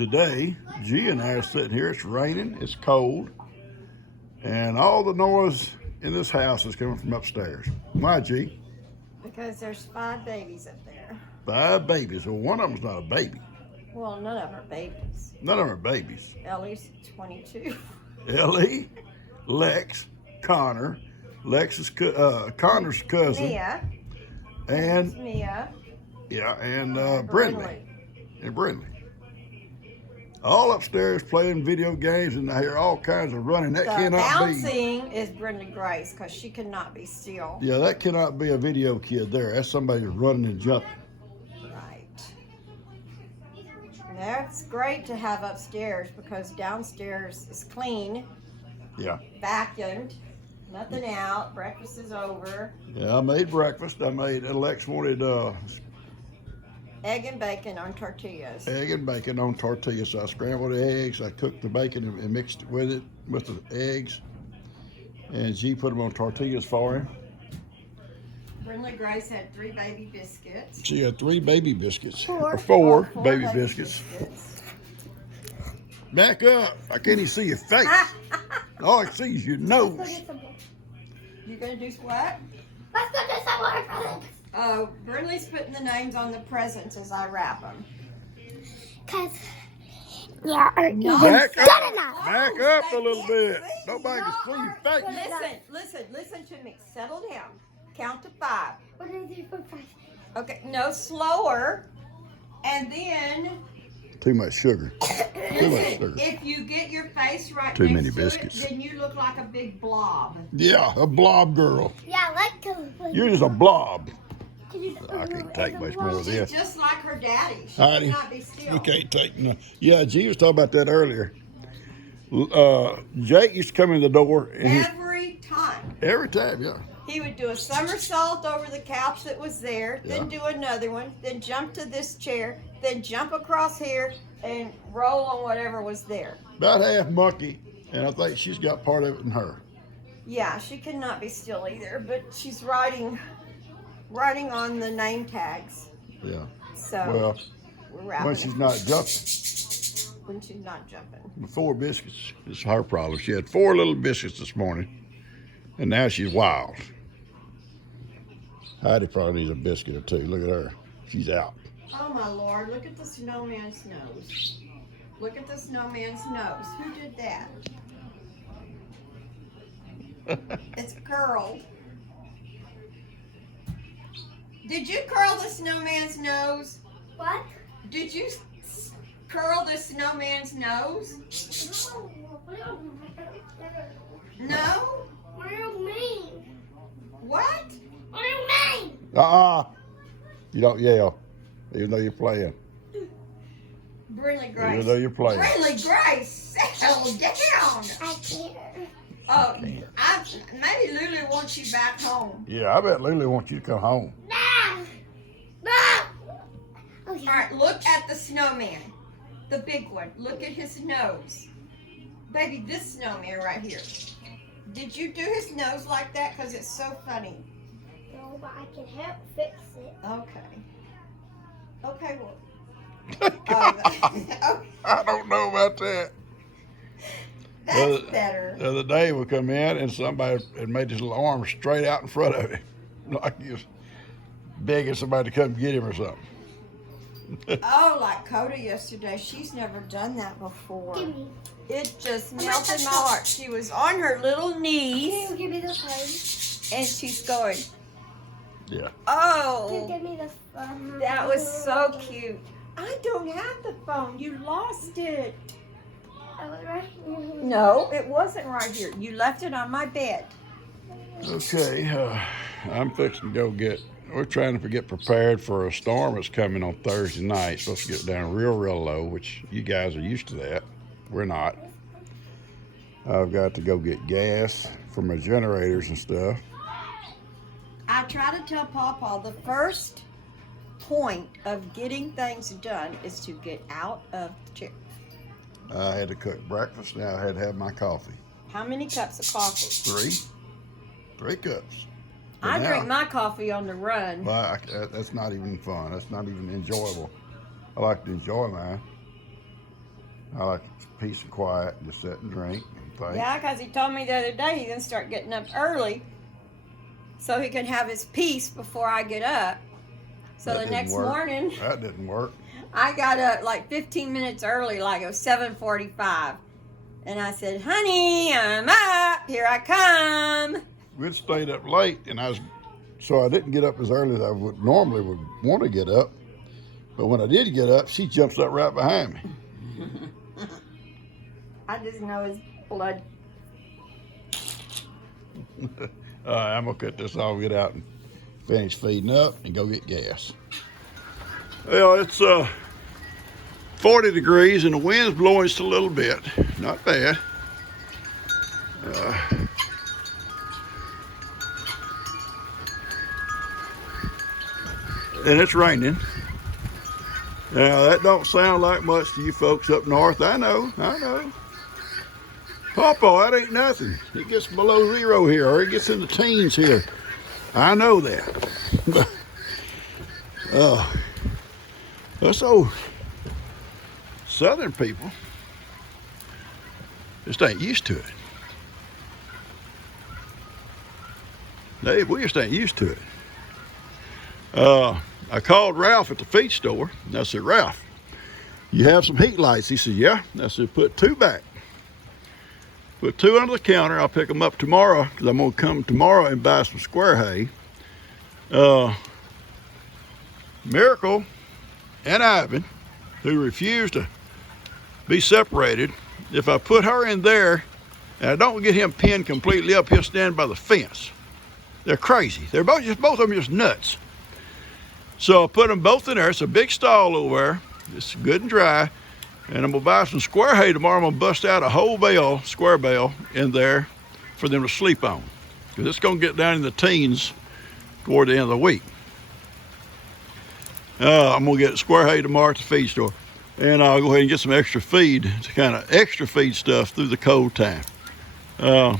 Today, G and I are sitting here. It's raining, it's cold, and all the noise in this house is coming from upstairs. Why, G? Because there's 5 babies up there. 5 babies. Well, one of them's not a baby. Well, none of them are babies. None of them are babies. Ellie's 22. Ellie, Lex, Connor, Connor's cousin, Mia. and Mia. Brindley. And Brindley. All upstairs playing video games, and I hear all kinds of running. That The cannot be. bouncing is Brindley Grace because she cannot be still. Yeah, that cannot be a video kid there. That's somebody who's running and jumping. Right. That's great to have upstairs because downstairs is clean, Yeah. vacuumed, nothing out. Breakfast is over. Yeah, I made breakfast. Lex wanted Egg and bacon on tortillas. egg and bacon on tortillas. So I scrambled the eggs. I cooked the bacon and mixed it with the eggs. And G put them on tortillas for him. Brindley Grace had 3 baby biscuits. She had 3 baby biscuits. Four. Or 4 4 baby biscuits. Back up. I can't even see your face. All I see is your nose. You gonna do what? Let's go do some more presents. Oh, Brindley's putting the names on the presents as I wrap them. Cause yeah, Back good up. enough. Back up a little bit. Nobody can see your face. Listen to me. Settle down. Count to 5. 1, 2, 3, 4, 5. Okay, no slower. And then Too much sugar. Too much sugar. if you get your face right Too next many to biscuits. it, then you look like a big blob. Yeah, a blob girl. Yeah, like You're just a blob. I can't take much more of She's this. just like her daddy. She Heidi, cannot be still. we can't take no. Yeah, G was talking about that earlier. Jake used to come in the door and every time, yeah. He would do a somersault over the couch that was there, then Yeah. do another one, then jump to this chair, then jump across here and roll on whatever was there. About half monkey, and I think she's got part of it in her. Yeah, she cannot be still either, but she's writing on the name tags. Yeah. So Well, we're wrapping when it. she's not jumping. When she's not jumping. The 4 biscuits is her problem. She had 4 little biscuits this morning, and now she's wild. Heidi probably needs a biscuit or 2. Look at her. She's out. Oh my Lord, look at the snowman's nose. Look at the snowman's nose. Who did that? It's curled. Did you curl the snowman's nose? What? Did you curl the snowman's nose? No? What do you mean? What? What do you mean? You don't yell, even though you're playing. Brindley Even Grace. though you're playing. Brindley Grace, settle down. I can't. Oh, maybe Lulu wants you back home. Yeah, I bet Lily wants you to come home. No! No! Okay. All right, look at the snowman, the big one. Look at his nose. Baby, this snowman right here. Did you do his nose like that? Because it's so funny. No, but I can help fix it. Okay. Okay, well. Oh, I don't know about that. that's better. The other day we come in and somebody had made his little arm straight out in front of him, like he was begging somebody to come get him or something. Oh, like Coda yesterday. She's never done that before. Give me. It just melted my heart. She was on her little Can knees you give me the phone? and she's going, Yeah. Can you oh, give me the phone? that was so cute. I don't have the phone. You lost it. I was right here. No, it wasn't right here. You left it on my bed. Okay, I'm fixing to go we're trying to get prepared for a storm that's coming on Thursday night. It's supposed to get down real low, which you guys are used to that. We're not. I've got to go get gas for my generators and stuff. I try to tell Pawpaw the first point of getting things done is to get out of the chair. I had to cook breakfast. Now I had to have my coffee. How many cups of coffee? 3 cups. But I now- drink my coffee on the run. Well, that's not even fun. That's not even enjoyable. I like to enjoy mine. I like peace and quiet, just sit and drink and think. Yeah, because he told me the other day he's gonna start getting up early so he can have his peace before I get up. So That the didn't next work. morning, That didn't work. I got up like 15 minutes early, like it was 7:45. And I said, honey, I'm up. Here I come. We'd stayed up late, and so I didn't get up as early as I would normally would want to get up. But when I did get up, she jumps up right behind me. I just know his blood. I'm gonna cut this off, get out and finish feeding up, and go get gas. Well, it's 40 degrees, and the wind's blowing just a little bit. Not bad. And it's raining. Now, that don't sound like much to you folks up north. I know. Pawpaw, that ain't nothing. It gets below zero here, or it gets in the teens here. I know that. Us old Southern people just ain't used to it. We just ain't used to it. I called Ralph at the feed store, and I said, Ralph, you have some heat lights? He said, yeah. I said, put 2 back. Put 2 under the counter. I'll pick them up tomorrow, because I'm going to come tomorrow and buy some square hay. Miracle and Ivan, who refused to be separated, if I put her in there and I don't get him pinned completely up, he'll stand by the fence. They're crazy. They're both of them just nuts. So I put them both in there. It's a big stall over there. It's good and dry. And I'm gonna buy some square hay tomorrow. I'm gonna bust out a whole bale, square bale, in there for them to sleep on. Because it's gonna get down in the teens toward the end of the week. I'm gonna get square hay tomorrow at the feed store. And I'll go ahead and get some extra feed, to kind of extra feed stuff through the cold time. The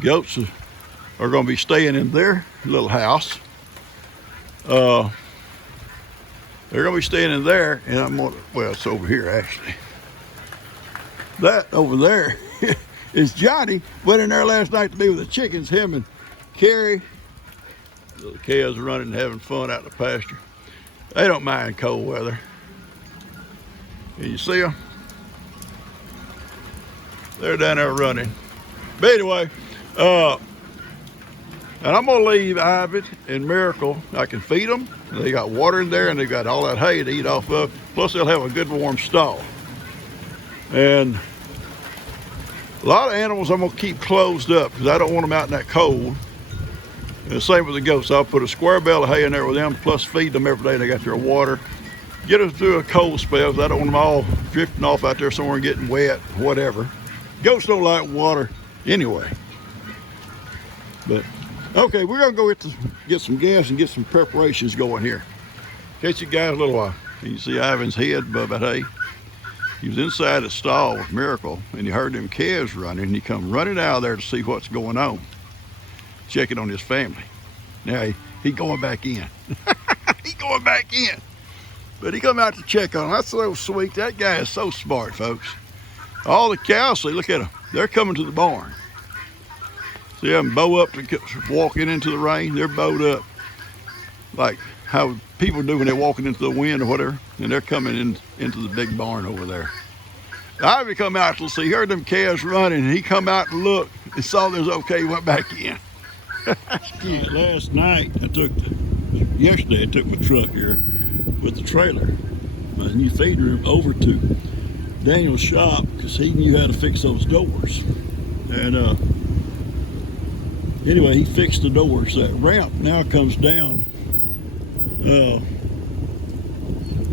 goats are gonna be staying in their little house. They're gonna be staying in there, and I'm gonna, well, it's over here actually. That over there is Johnny. Went in there last night to be with the chickens, him and Carrie. The cows are running and having fun out in the pasture. They don't mind cold weather. Can you see them? They're down there running. But anyway, and I'm gonna leave Ivan and Miracle. I can feed them. They got water in there, and they got all that hay to eat off of. Plus, they'll have a good warm stall. And a lot of animals I'm gonna keep closed up because I don't want them out in that cold. And the same with the goats. I'll put a square bale of hay in there with them, plus feed them every day. They got their water. Get them through a cold spell because I don't want them all drifting off out there somewhere and getting wet, whatever. Goats don't like water anyway. But okay, we're gonna go get some gas and get some preparations going here. Catch you guys a little while. You can see Ivan's head above that hay. He was inside the stall with Miracle, and he heard them calves running, and he come running out of there to see what's going on, checking on his family. Now he going back in. He going back in. But he come out to check on him. That's so sweet. That guy is so smart, folks. All the cows, see, look at them. They're coming to the barn. See them bow up to walking into the rain. They're bowed up like how people do when they're walking into the wind or whatever. And they're coming into the big barn over there. Ivy come out to see, he heard them calves running, and he come out to look and saw there's okay, he went back in. Yeah, last night, yesterday I took my truck here with the trailer, my new feed room, over to Daniel's shop because he knew how to fix those doors. And anyway, he fixed the doors. That ramp now comes down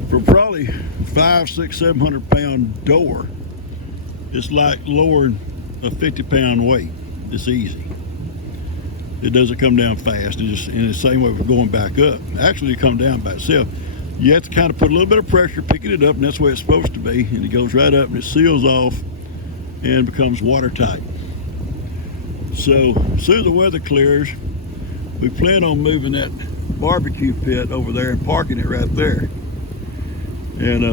for probably 500, 600, 700 pound door. It's like lowering a 50-pound weight. It's easy. It doesn't come down fast. It just in the same way with going back up. Actually, it come down by itself. You have to kind of put a little bit of pressure, picking it up, and that's the way it's supposed to be. And it goes right up and it seals off and becomes watertight. So as soon as the weather clears, we plan on moving that barbecue pit over there and parking it right there. And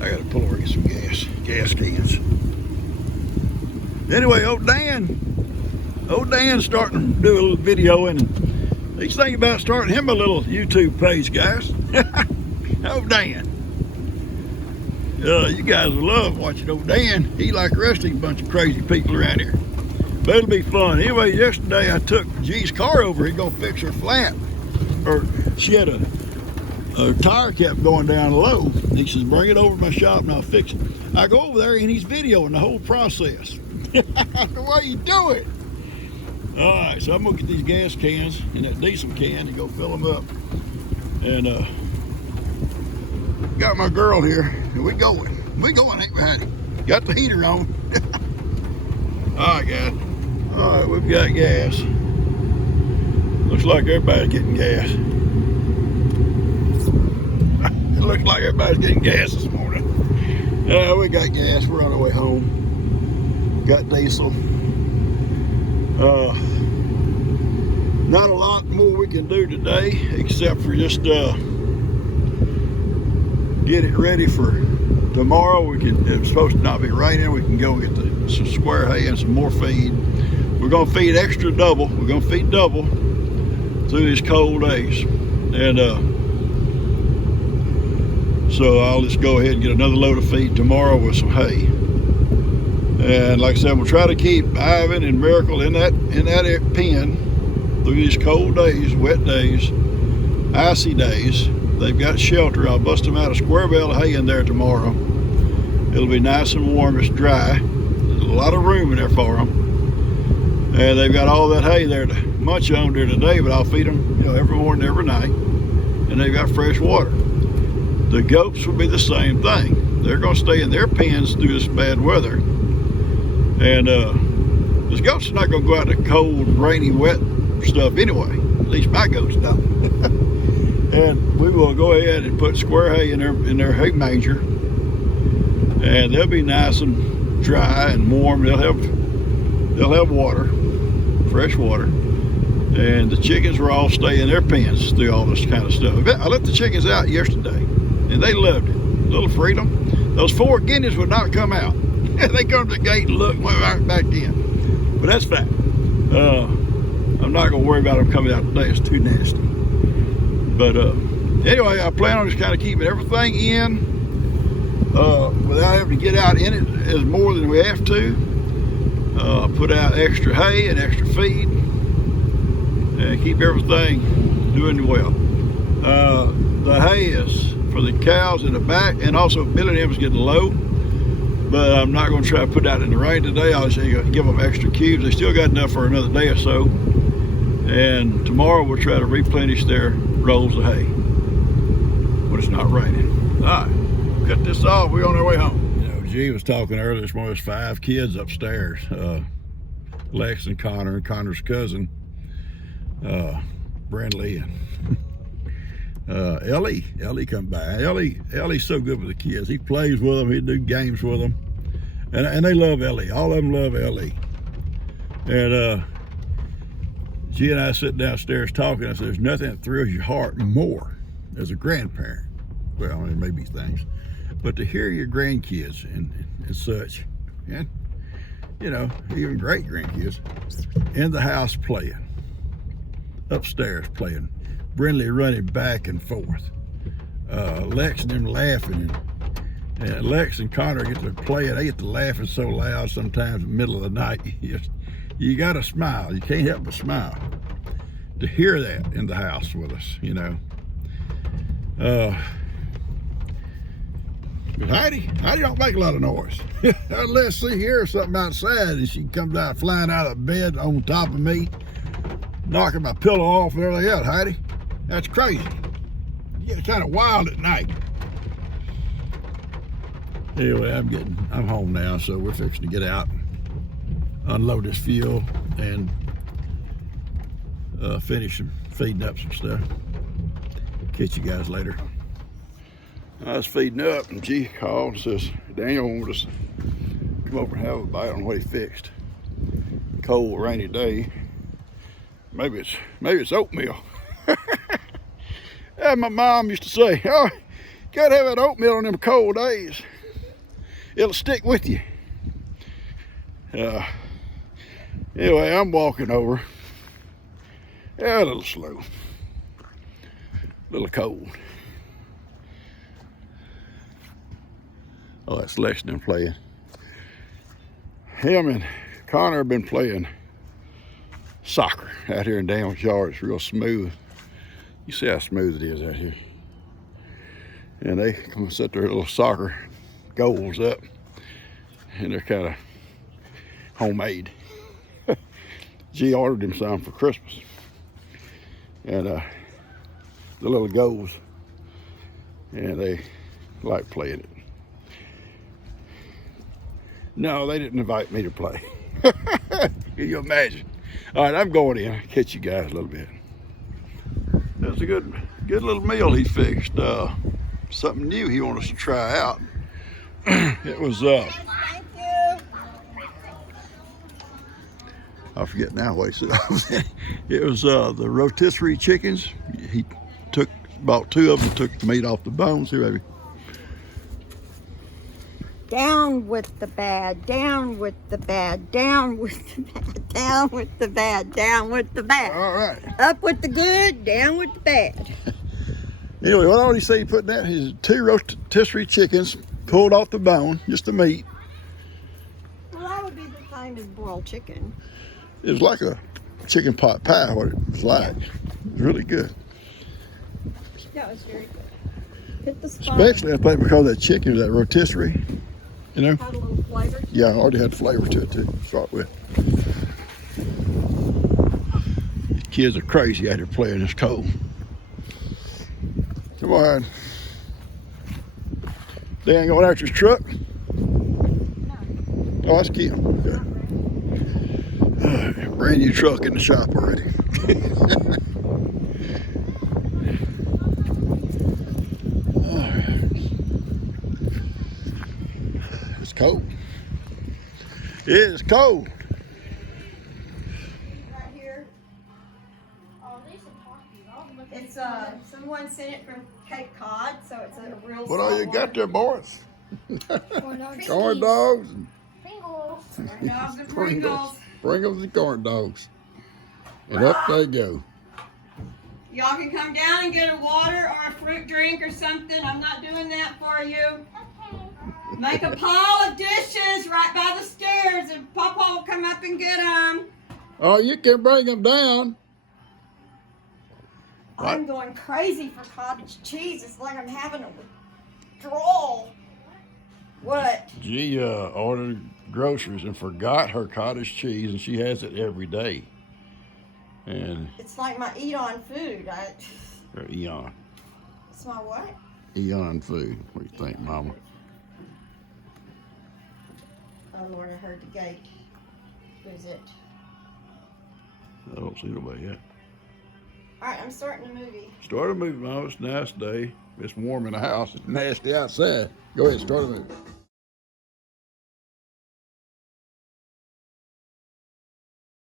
I gotta pull over and get some gas cans. Anyway, old Dan's starting to do a little video, and he's thinking about starting him a little YouTube page, guys. Old Dan. You guys will love watching old Dan. He like the rest of these bunch of crazy people around here. But it'll be fun. Anyway, yesterday I took G's car over. He's gonna fix her flat. Or she had a tire kept going down low. He says, bring it over to my shop and I'll fix it. I go over there and he's videoing the whole process. The way you do it. All right, so I'm gonna get these gas cans in that diesel can and go fill them up. And got my girl here, and we going, ain't we, honey? Got the heater on. All right, guys. All right, we've got gas. Looks like everybody's getting gas. It looks like everybody's getting gas this morning. We got gas. We're on our way home. Got diesel. Not a lot more we can do today, except for just get it ready for tomorrow. It's supposed to not be raining. We can go get some square hay and some more feed. We're gonna feed extra double. We're gonna feed double through these cold days. And so I'll just go ahead and get another load of feed tomorrow with some hay. And like I said, we'll try to keep Ivan and Miracle in that pen through these cold days, wet days, icy days. They've got shelter. I'll bust them out a square bale of hay in there tomorrow. It'll be nice and warm. It's dry. There's a lot of room in there for them. And they've got all that hay there to munch on there today, but I'll feed them, every morning, every night. And they've got fresh water. The goats will be the same thing. They're going to stay in their pens through this bad weather. And the goats are not going to go out in the cold, rainy, wet stuff anyway. At least my goats don't. And we will go ahead and put square hay in their hay manger. And they'll be nice and dry and warm. They'll have water, fresh water. And the chickens will all stay in their pens through all this kind of stuff. I let the chickens out yesterday, and they loved it. A little freedom. Those 4 guineas would not come out. They come to the gate and look, went right back in. But that's fine. I'm not going to worry about them coming out today. It's too nasty. But anyway, I plan on just kind of keeping everything in without having to get out in it as more than we have to. Put out extra hay and extra feed and keep everything doing well. The hay is for the cows in the back, and also Billy and them is getting low. But I'm not going to try to put that in the rain today. I'll just give them extra cubes. They still got enough for another day or so. And tomorrow we'll try to replenish their rolls of hay when it's not raining. All right, cut this off. We're on our way home. G was talking earlier this morning. There's 5 kids upstairs. Lex and Connor, and Connor's cousin, Brindley, and Ellie. Ellie come by. Ellie's so good with the kids. He plays with them. He do games with them, and they love Ellie. All of them love Ellie. And G and I sit downstairs talking. I said, "There's nothing that thrills your heart more as a grandparent." Well, there may be things, but to hear your grandkids and such, and even great grandkids in the house playing, upstairs playing. Brindley running back and forth. Lex and them laughing, and Lex and Connor get to play, and they get to laughing so loud sometimes in the middle of the night. You got to smile. You can't help but smile to hear that in the house with us, But Heidi don't make a lot of noise. Unless she hears something outside and she comes out flying out of bed on top of me, knocking my pillow off and everything else. Heidi, that's crazy. You get kind of wild at night. Anyway, I'm home now, so we're fixing to get out, unload this fuel, and finish feeding up some stuff. Catch you guys later. I was feeding up, and G called and says Daniel wanted us to come over and have a bite on what he fixed. Cold, rainy day. Maybe it's oatmeal. Yeah, my mom used to say, "Oh, Gotta have that oatmeal on them cold days. It'll stick with you. Anyway, I'm walking over. Yeah, a little slow. A little cold. Oh, that's Lexington playing. Him and Connor have been playing soccer out here in Dan's yard. It's real smooth. You see how smooth it is out here. And they come and set their little soccer goals up. And they're kind of homemade. G ordered him some for Christmas. And the little goals. And they like playing it. No, they didn't invite me to play. Can you imagine? All right, I'm going in. Catch you guys a little bit. That's a good little meal he fixed. Something new he wanted us to try out. It was Thank you. I forget now what he said. It was the rotisserie chickens. He bought 2 of them, took the meat off the bones. Here, baby. Down with the bad, down with the bad, down with the bad, down with the bad, down with the bad. All right. Up with the good, down with the bad. Anyway, what all he say he put in that? His 2 rotisserie chickens, pulled off the bone, just the meat. Well, that would be the same as boiled chicken. It was like a chicken pot pie, what it was like. It was really good. That was very good. Hit the spot. Especially, I think, because that chicken was that rotisserie. You know? Had a little flavor. Yeah, I already had flavor to it, too, to start with. These kids are crazy out here playing this cold. Come on. Dan going after his truck? Oh, that's cute. Okay. Brand new truck in the shop already. It's cold. It is cold. Right here. It's someone sent it from Cape Cod, so it's a real. What all you saltwater. got there, boys? dogs. Corn dogs and Pringles. Dogs and Pringles. Pringles. Pringles and corn dogs. And up they go. Y'all can come down and get a water or a fruit drink or something. I'm not doing that for you. Make a pile of dishes right by the stairs and Papa will come up and get them. Oh, you can bring them down. I'm going crazy for cottage cheese. It's like I'm having a withdrawal. What? She ordered groceries and forgot her cottage cheese, and she has it every day. And It's like my eat-on food. or Eon It's my what? food. What do you think, Mama? Oh Lord, I heard the gate. Who's it? I don't see nobody yet. All right, I'm starting the movie. Start a movie, Mama. It's a nice day. It's warm in the house. It's nasty outside. Go ahead, start a movie.